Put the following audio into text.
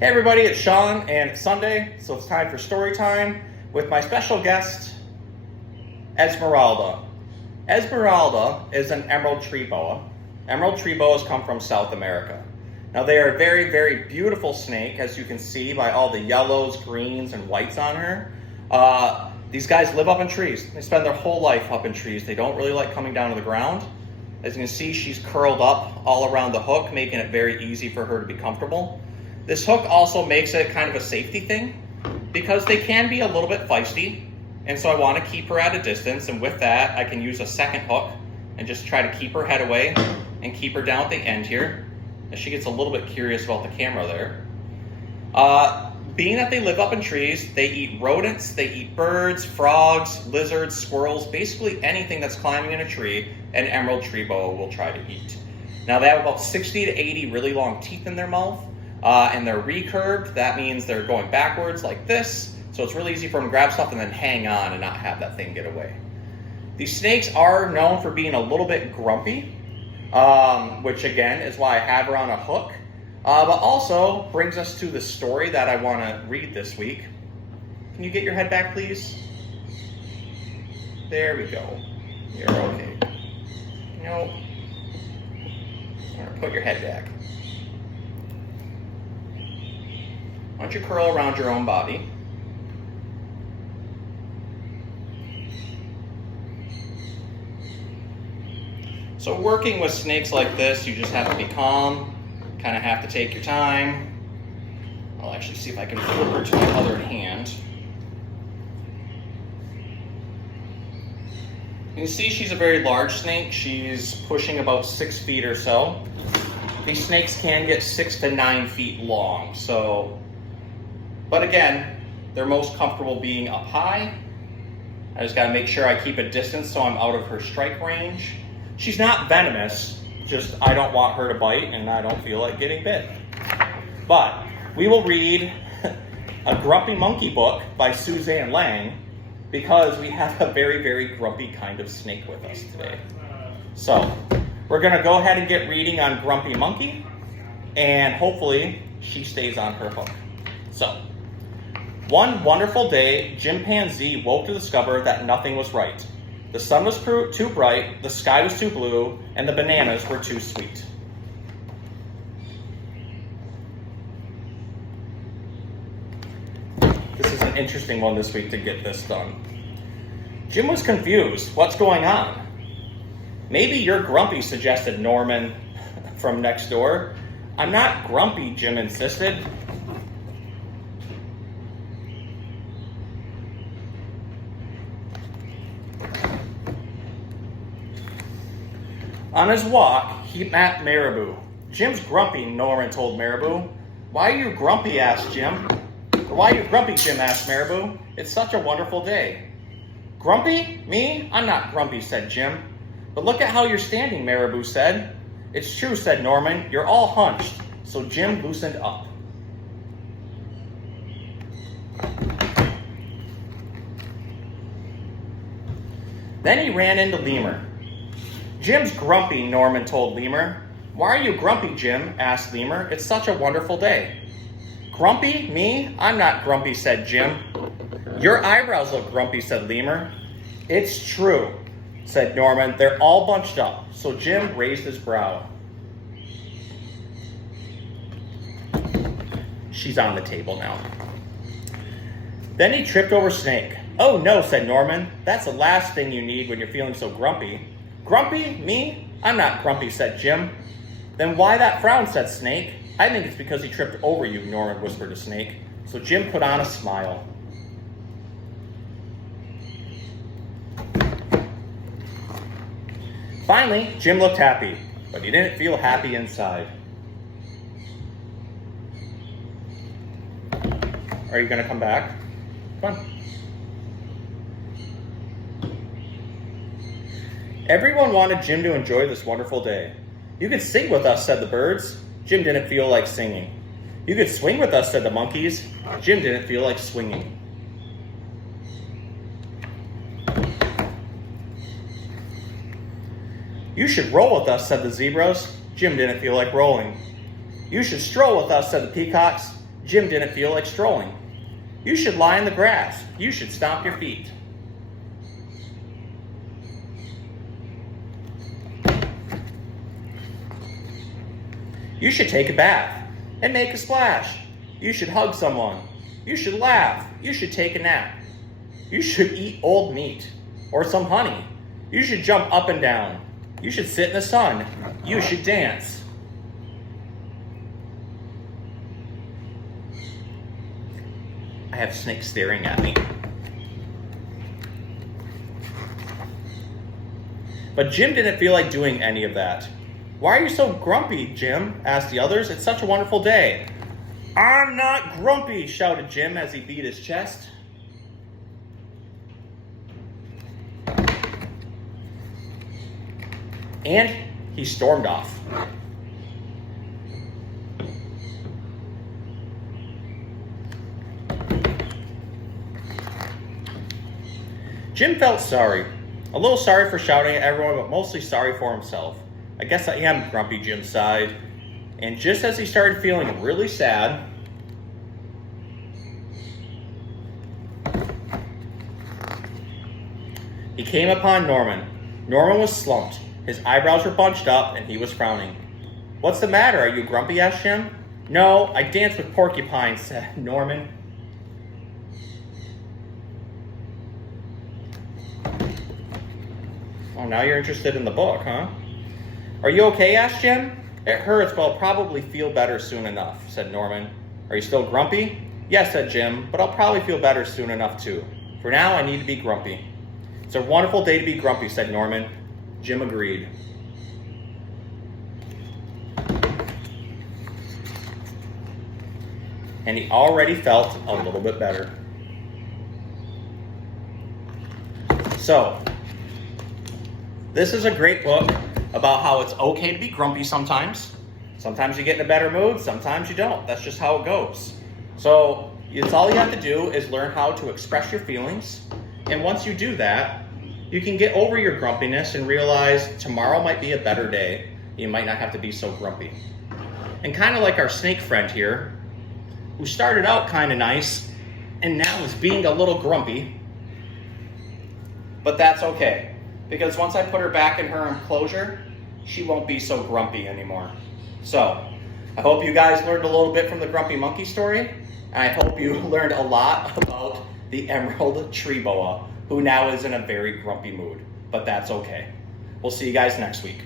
Hey everybody, it's Sean and it's Sunday, so it's time for story time with my special guest, Esmeralda. Esmeralda is an emerald tree boa. Emerald tree boas come from South America. Now they are a very, very beautiful snake, as you can see by all the yellows, greens, and whites on her. These guys live up in trees. They spend their whole life up in trees. They don't really like coming down to the ground. As you can see, she's curled up all around the hook, making it very easy for her to be comfortable. This hook also makes it kind of a safety thing because they can be a little bit feisty. And so I want to keep her at a distance. And with that, I can use a second hook and just try to keep her head away and keep her down at the end here. As she gets a little bit curious about the camera there. Being that they live up in trees, they eat rodents, they eat birds, frogs, lizards, squirrels, basically anything that's climbing in a tree, an emerald tree boa will try to eat. Now they have about 60 to 80 really long teeth in their mouth, and they're recurved. That means they're going backwards like this, so it's really easy for them to grab stuff and then hang on and not have that thing get away. These snakes are known for being a little bit grumpy, which again is why I have her on a hook. But also brings us to the story that I want to read this week. Can you get your head back, please? There we go. You're okay. Nope. All right, put your head back. Why don't you curl around your own body? So working with snakes like this, you just have to be calm. Kind of have to take your time. I'll actually see if I can flip her to my other hand. You can see she's a very large snake. She's pushing about 6 feet or so. These snakes can get 6 to 9 feet long. But again, they're most comfortable being up high. I just gotta make sure I keep a distance so I'm out of her strike range. She's not venomous. Just I don't want her to bite and I don't feel like getting bit. But we will read a Grumpy Monkey book by Suzanne Lang because we have a very, very grumpy kind of snake with us today. So we're going to go ahead and get reading on Grumpy Monkey, and hopefully she stays on her hook. So, one wonderful day, Chimpanzee woke to discover that nothing was right. The sun was too bright, the sky was too blue, and the bananas were too sweet. This is an interesting one this week to get this done. Jim was confused. What's going on? Maybe you're grumpy, suggested Norman from next door. I'm not grumpy, Jim insisted. On his walk, he met Marabou. Jim's grumpy, Norman told Marabou. Why are you grumpy, asked Jim. Why are you grumpy, Jim asked Marabou. It's such a wonderful day. Grumpy? Me? I'm not grumpy, said Jim. But look at how you're standing, Marabou said. It's true, said Norman. You're all hunched. So Jim loosened up. Then he ran into Lemur. Jim's grumpy, Norman told Lemur. Why are you grumpy, Jim? Asked Lemur. It's such a wonderful day. Grumpy? Me? I'm not grumpy, said Jim. Your eyebrows look grumpy, said Lemur. It's true, said Norman. They're all bunched up. So Jim raised his brow. She's on the table now. Then he tripped over Snake. Oh no, said Norman. That's the last thing you need when you're feeling so grumpy. Grumpy? Me? I'm not grumpy, said Jim. Then why that frown, said Snake. I think it's because he tripped over you, Norman whispered to Snake. So Jim put on a smile. Finally, Jim looked happy, but he didn't feel happy inside. Are you going to come back? Come on. Everyone wanted Jim to enjoy this wonderful day. You could sing with us, said the birds. Jim didn't feel like singing. You could swing with us, said the monkeys. Jim didn't feel like swinging. You should roll with us, said the zebras. Jim didn't feel like rolling. You should stroll with us, said the peacocks. Jim didn't feel like strolling. You should lie in the grass. You should stomp your feet. You should take a bath and make a splash. You should hug someone. You should laugh. You should take a nap. You should eat old meat or some honey. You should jump up and down. You should sit in the sun. You should dance. I have snakes staring at me. But Jim didn't feel like doing any of that. Why are you so grumpy, Jim? Asked the others. It's such a wonderful day. I'm not grumpy, shouted Jim as he beat his chest. And he stormed off. Jim felt sorry. A little sorry for shouting at everyone, but mostly sorry for himself. I guess I am grumpy, Jim sighed. And just as he started feeling really sad, he came upon Norman. Norman was slumped. His eyebrows were bunched up, and he was frowning. What's the matter? Are you grumpy? Asked Jim. No, I danced with porcupines, said Norman. Oh, now you're interested in the book, huh? Are you okay? Asked Jim. It hurts, but I'll probably feel better soon enough, said Norman. Are you still grumpy? Yes, said Jim, but I'll probably feel better soon enough too. For now, I need to be grumpy. It's a wonderful day to be grumpy, said Norman. Jim agreed. And he already felt a little bit better. So, this is a great book about how it's okay to be grumpy sometimes. Sometimes you get in a better mood, sometimes you don't. That's just how it goes. So, it's all you have to do is learn how to express your feelings. And once you do that, you can get over your grumpiness and realize tomorrow might be a better day. You might not have to be so grumpy. And kind of like our snake friend here, who started out kind of nice and now is being a little grumpy. But that's okay, because once I put her back in her enclosure, she won't be so grumpy anymore. So, I hope you guys learned a little bit from the Grumpy Monkey story, and I hope you learned a lot about the emerald tree boa, who now is in a very grumpy mood. But that's okay. We'll see you guys next week.